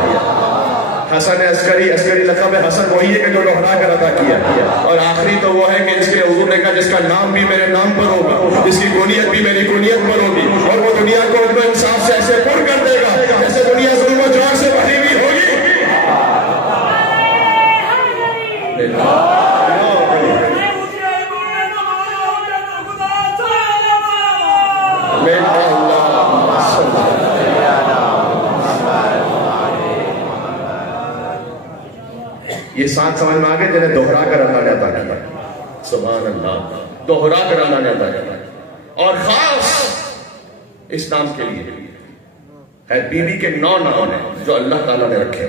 حسن عسکری لقب ہے. حسن وہی ہے کہ جو دوہرا کر عطا کیا. اور آخری تو وہ ہے کہ جس کے حضور نے کہا جس کا نام بھی میرے نام پر ہوگا، جس کی کونیت بھی میری کونیت پر ہوگی، اور وہ دنیا کو عدل و انصاف سے ایسے پر کر دے گا جیسے دنیا ظلم و جور سے بھری ہوئی ہوگی. یہ 7 سمجھ میں آگے جنہیں دوہرا کر اللہ نے عطا کیا. سبحان اللہ. دوہرا کر اللہ نے عطا کیا. اور خاص اس نام کے لیے ہے بی بی کے 9 نام ہیں جو اللہ تعالیٰ نے رکھے.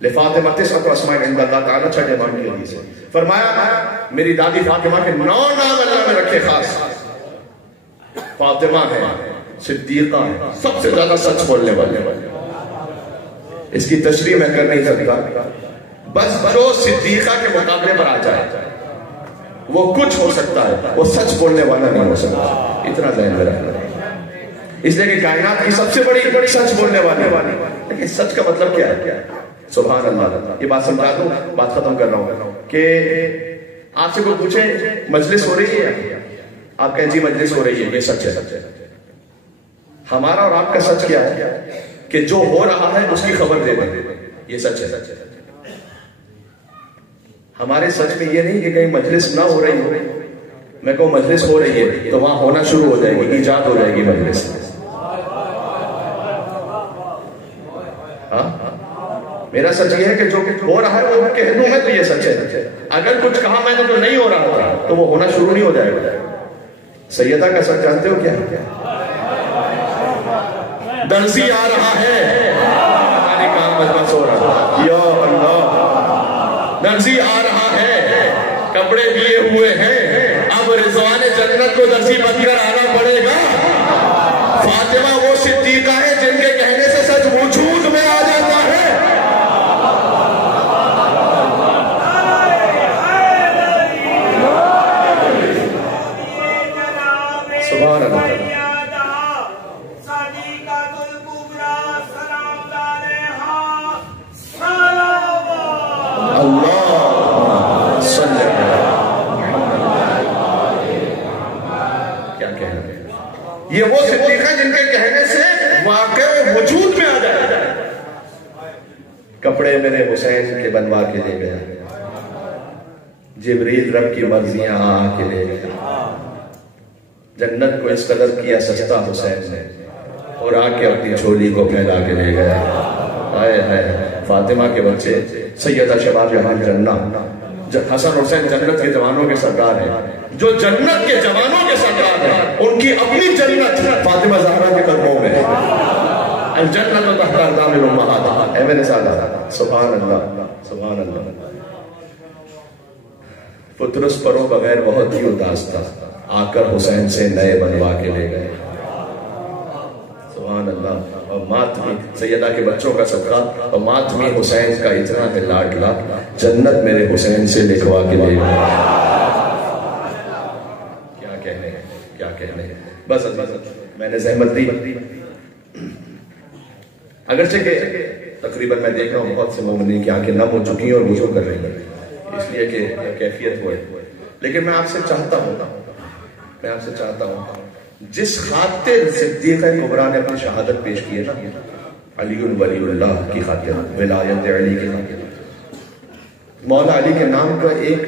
لفاطمہ 9 اسماء عند اللہ تعالیٰ 6 نام کی حدیث ہے. فرمایا میری دادی فاطمہ کے 9 نام اللہ نے رکھے خاص. فاطمہ ہے، صدیقہ ہے، سب سے زیادہ سچ بولنے والے. اس کی تشریح میں کر نہیں سکتا. بس جو صدیقہ کے مقابلے پر آ جائے وہ کچھ ہو سکتا ہے، وہ سچ بولنے والا نہیں ہو سکتا. اتنا ذہن میں رکھنا. اس لیے کہ کائنات کی سب سے بڑی سچ بولنے والی. لیکن سچ کا مطلب کیا ہے؟ سبحان اللہ. یہ بات سمجھا دوں، بات ختم کر رہا ہوں. کہ آپ سے کوئی پوچھے مجلس ہو رہی ہے، آپ کہیں جی مجلس ہو رہی ہے، یہ سچ ہے. ہمارا اور آپ کا سچ کیا ہے؟ کہ جو ہو رہا ہے اس کی خبر دے دیں. یہ سچ ہے. ہمارے سچ میں یہ نہیں کہ کہیں مجلس نہ ہو رہی ہو، میں کہوں مجلس ہو رہی ہے تو وہاں ہونا شروع ہو جائے گی، ایجاد ہو جائے گی مجلس. میرا سچ یہ ہے کہ جو ہو رہا ہے وہ کہہ دوں میں تو یہ سچ ہے. اگر کچھ کہا میں نے جو نہیں ہو رہا تھا تو وہ ہونا شروع نہیں ہو جائے گا. سیدہ کا سچ جانتے ہو کیا ہے؟ درزی آ رہا ہے، کام مجلس ہو رہا ہے. یا اللہ، درزی آ رہا ہے، کپڑے دیے ہوئے ہیں، اب رضوان جنت کو درزی بن کر آنا پڑے گا. فاطمہ وہ صدیقہ ہے جن کے کہنے سے سچ وجود میں آ جاتا ہے. سبحان اللہ. یہ وہ صدیقہ جن کے کہنے سے واقع وجود میں آ جائے. کپڑے میرے حسین کے بنوا کے لے گیا، جبریل رب کی مرضیاں آ کے لے گیا. جنت کو اس قدر کیا سستا حسین نے، اور آ کے اپنی جھولی کو پھیلا کے لے گیا. آئے ہے فاطمہ کے بچے سیدہ شباب جہان جنت، حسن حسین جنت کے جوانوں کے سردار ہیں. جو جنت کے جوانوں کے سردار ہیں ان کی اپنی جنت فاطمہ زہرا کے قدموں میں ہے. الجنت تحت اقدام الامہات. اے میرے سادہ، سبحان اللہ سبحان اللہ. پترس پروں بغیر بہت ہی اداس تھا، آ کر حسین سے نئے بنوا کے لے گئے. سبحان اللہ. اور ماتمی سیدہ کے بچوں کا صدقہ اور ماتمی حسین کا اتنا ہے لاڈلا, جنت میرے حسین سے لکھوا کے لے گا. کیا کہنے کیا کہنے. بس میں نے زحمت دی, اگرچہ کہ تقریباً میں دیکھ رہا ہوں بہت سے مومنین کی آنکھیں نم ہو چکی ہیں اور وضو کر رہی ہیں, اس لیے کہ کیفیت ہوئے. لیکن میں آپ سے چاہتا ہوں جس خاطر صدیقہ کبریٰ نے اپنی شہادت پیش کی ہے نا, علی ولی اللہ کی خاطر, ولایت علی کی خاطر, مولا علی کے نام کا ایک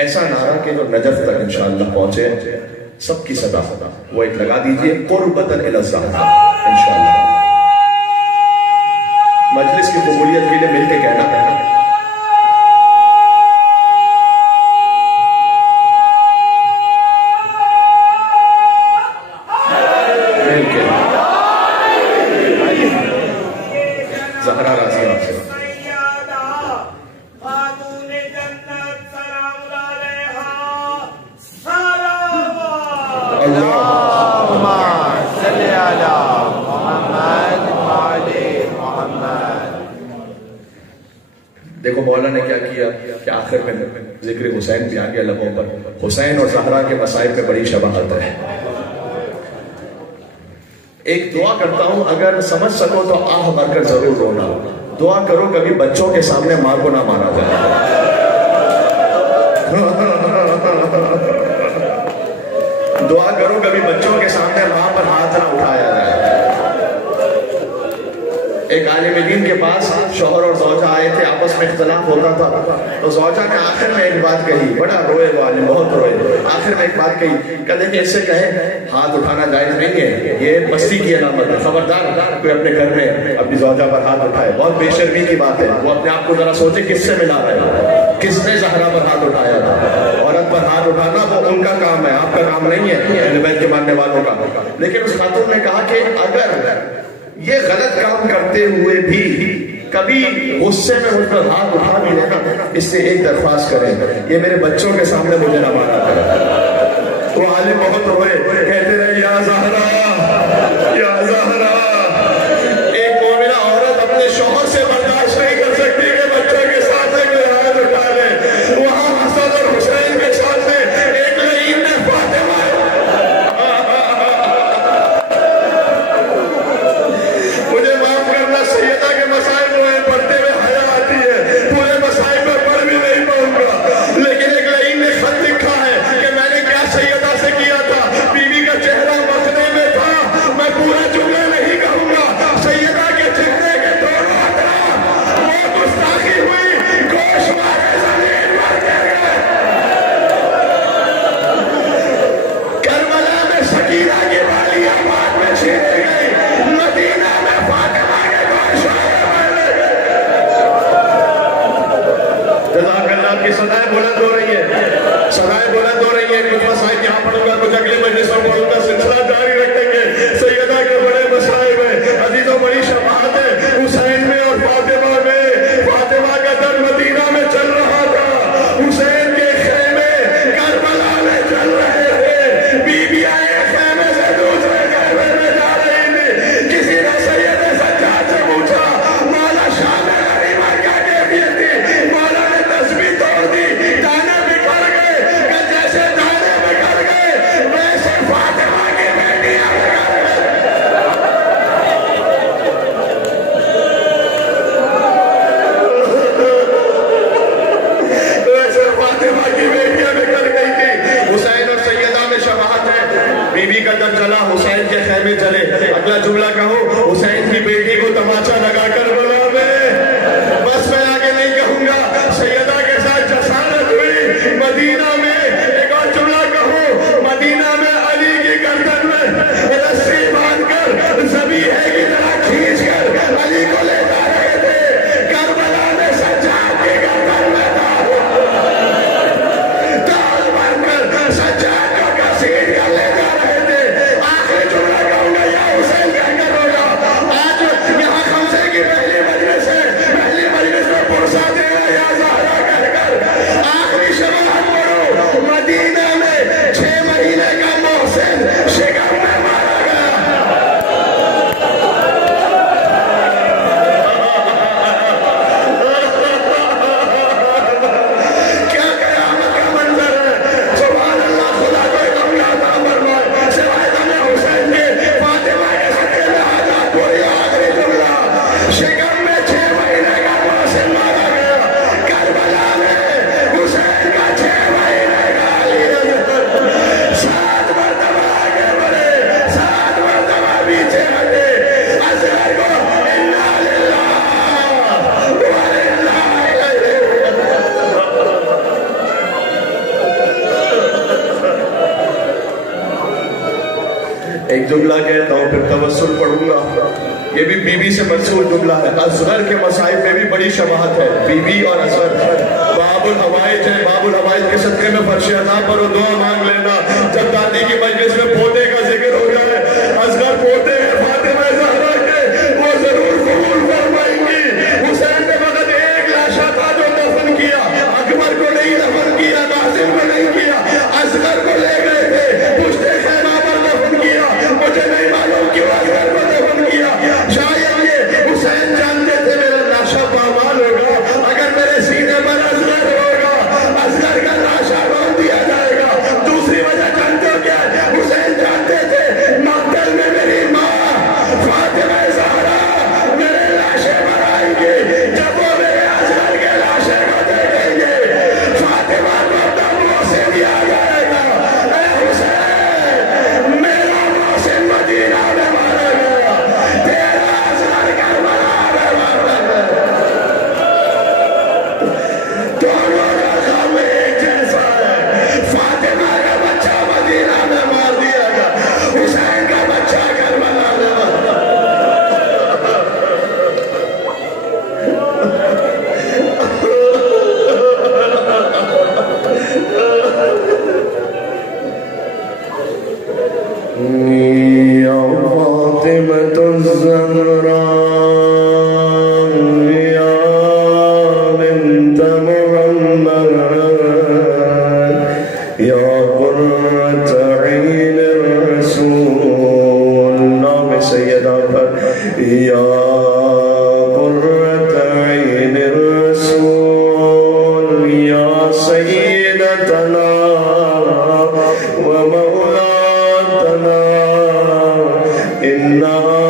ایسا نعرہ کہ جو نجف تک انشاءاللہ پہنچے, سب کی صدا وہ ایک لگا دیجئے, قربتاً الی الزہرا. انشاءاللہ مجلس کی قبولیت کے لیے مل کے کہنا زہرا راضی آپ سے. دیکھو مولا نے کیا کیا کہ آخر میں ذکر حسین بھی آ گیا لبوں پر. حسین اور زہرا کے مصائب میں بڑی شباہت ہے. ایک دعا کرتا ہوں, اگر سمجھ سکو تو آہ بھر کر ضرور رونا. دعا کرو کبھی بچوں کے سامنے ماں کو نہ مارا جائے. دعا کرو کبھی بچوں کے سامنے ماں پر ہاتھ نہ اٹھایا جائے. ایک عالم دین کے پاس شوہر اور زوجہ آئے تھے, آپس میں اختلاف ہوتا تھا, تو زوجہ نے آخر میں ایک بات کہی, بڑا روئے وہ عالم, بہت روئے. آخر میں ایک بات کہی, کہتے کہ اس سے کہے ہاتھ اٹھانا جائز نہیں ہے, یہ مستی کی علامت ہے, خبردار کوئی اپنے گھر میں اپنی زوجہ پر ہاتھ اٹھائے. بہت بے شرمی کی بات ہے. وہ اپنے آپ کو ذرا سوچے کس سے ملا رہے ہیں, کس نے زہرا پر ہاتھ اٹھایا تھا. عورت پر ہاتھ اٹھانا تو ان کا کام ہے, آپ کا کام نہیں ہے, اہل بیت کے ماننے والوں کا. لیکن اس خاتون نے کہا کہ اگر یہ غلط کام کرتے ہوئے بھی کبھی غصے میں مجھ پر ہاتھ اٹھا بھی لینا, اس سے ایک درخواست کریں, یہ میرے بچوں کے سامنے مجھے نہ مارا کرے. وہ عالم بہت روئے, کہتے رہے یا زہرا یا زہرا. ایک مومنہ عورت اپنے شوہر سے برداشت نہیں کر سکتی کہ بچوں کے سامنے کوئی ہاتھ اٹھا لے. وہاں حسن اور حسین کے سامنے ایک لعین نے فاطمہ, مجھے معاف کرنا, سیدہ کے مسائل میں پڑھتے ہوئے حیا آتی ہے, پورے مسائل میں پڑھ بھی نہیں پاؤں گا, لیکن ایک لعین نے خط لکھا ہے کہ میں نے کیا سیدہ سے کیا تھا. بیوی کا چہرہ مکھنے میں تھا, میں پورا جملہ نہیں کہوں گا. سیدہ کے چہرے کے دونوں اطراف وہ گستاخی ہوئی, گوشت مارے زمین پر گر گئے. کربلا میں سکینہ کی بالیاں بعد میں چھیڑی گئی, مدینہ میں فاطمہ کے گوشت مارے گئے. جزاک اللہ کی صدائیں بلند ہو رہی ہے, صدائیں بلند ہو رہی ہے. کچھ مسائل یہاں پڑھوں گا, کچھ اگلی مجلس میں پڑھوں گا, سلسلہ جاری رکھیں گے. سیدہ کے بڑے مسائل ہیں عزیزوں, بڑی شفاعت ہے حسین میں اور فاطمہ میں. فاطمہ کا در مدینہ میں چل رہا تھا, حسین کے خیمے کربلا میں چل رہے تھے. بیویاں ایک خیمے سے دوسرے خیمے میں جا رہی تھی. کسی نے سید سجاد سے پوچھا مولا شاہ میں غریبہ کیا کیفیت تھی. مولا نے تسبیح توڑ دی, دانے بکھر گئے, کہ جیسے دانے بکھر گئے ویسے فاطمہ کی بیٹیاں بکھر گئے. ویسے فاطمہ کی بیٹیاں بکھر گئی تھی. حسین اور سیدہ میں شباہت ہے. بیوی کا در چلا, حسین کے خیمے چلے. اگلا جملہ کہو, حسین کی بیٹی کو تماچا لگا کر بلا میں. بس میں آگے نہیں کہوں گا. سیدہ کے ساتھ جسارت ہوئی مدینہ میں. ایک اور جملہ کہو, مدینہ میں علی کی گردن میں رسی باندھ کر ذبیحے کی طرح کھینچ کر علی کو لے جا رہے تھے. کربلا میں سجاد کی گردن میں تال بن کر سجاد کو گھسیٹ کر لے جا رہے تھے. آخری جملہ کہوں گا, یا حسین کہہ کر رویا. آج یہاں خمسے میں پھر توسل پڑھوں گا. یہ بھی بی بی سے منسوب جملہ ہے. اصغر کے مصائب میں بھی بڑی شباہت ہے. بی بی اور اصغر. باب الحوائج ہے. باب الحوائج کے صدقے میں فرش عطا پر دعا مانگ لینا. جب دادی کی مجلس میں پوتے کا ذکر ہو جائے, اصغر پوتے ہیں فاطمہ زہرا کے, وہ ضرور قبول فرمائیں گی. حسین نے فقط ایک لاشا تھا جو دفن کیا, اکبر کو نہیں دفن کیا, قاسم کو نہیں کیا, اصغر کو لے گئے تھے, پشتے خیمہ پر دفن کیا. مجھے نہیں معلوم کیوں اصغر کو دفن کیا. شاید یہ حسین جانتے تھے میرا لاشا پامال ہوگا, اگر میرے سینے پر اصغر ہوگا, اصغر کا لاشا روک دیا جائے گا. دوسری وجہ جانتے ہو کیا؟ حسین جانتے تھے مقتل میں میری ماں فاطمہ زہرا میرے لاشے پر آئیں گی. جب وہ میرے اصغر کے لاشے کو دیکھیں گے, فاطمہ کو دموں سے دیا جائے گا. اے حسین, میرا محسن مدینہ میں مارا گیا, تیرا اصغر کربلا میں مارا گیا. دونوں کا غم ایک جیسا ہے. فاطمہ کا بچہ مدینہ میں مار دیا گیا, حسین کا بچہ کربلا میں مار دیا. یا فاطمة الزهراء یا بنت محمد یا قرة عین الرسول. نام سیدہ پر یا قرة عین الرسول یا سیدتنا و مولا إنها